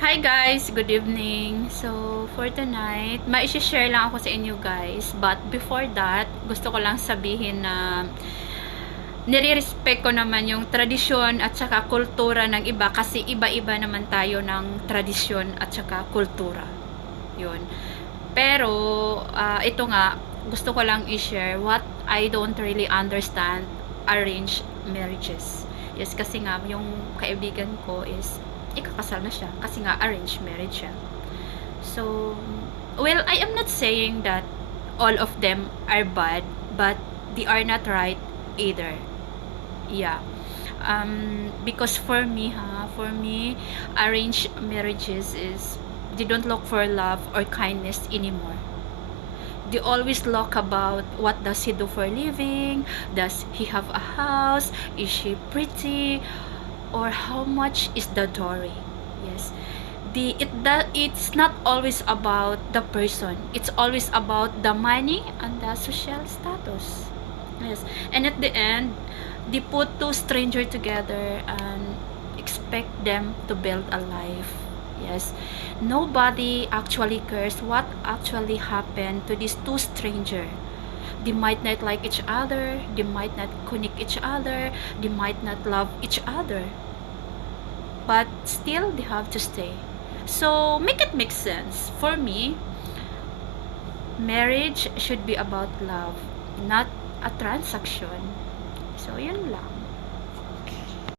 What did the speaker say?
Hi guys! Good evening! So, for tonight, mai-share lang ako sa inyo guys. But before that, gusto ko lang sabihin na nire-respect ko naman yung tradisyon at saka kultura ng iba kasi iba-iba naman tayo ng tradisyon at saka kultura. Yun. Pero, ito nga, gusto ko lang i-share what I don't really understand arranged marriages. Yes, kasi nga, yung kaibigan ko is ikakasal na siya kasi nga arranged marriage siya. So, well, I am not saying that all of them are bad, but they are not right either. Yeah. Because for me, arranged marriages is they don't look for love or kindness anymore. They always look about what does he do for a living, does he have a house, is she pretty, or how much is the dowry. Yes, it's not always about the person, it's always about the money and the social status. Yes, and at the end they put two strangers together and expect them to build a life. Yes, nobody actually cares what actually happened to these two strangers. They might not like each other, they might not connect each other, they might not love each other, but still they have to stay. So make it make sense. For me, marriage should be about love, not a transaction. So yun lang.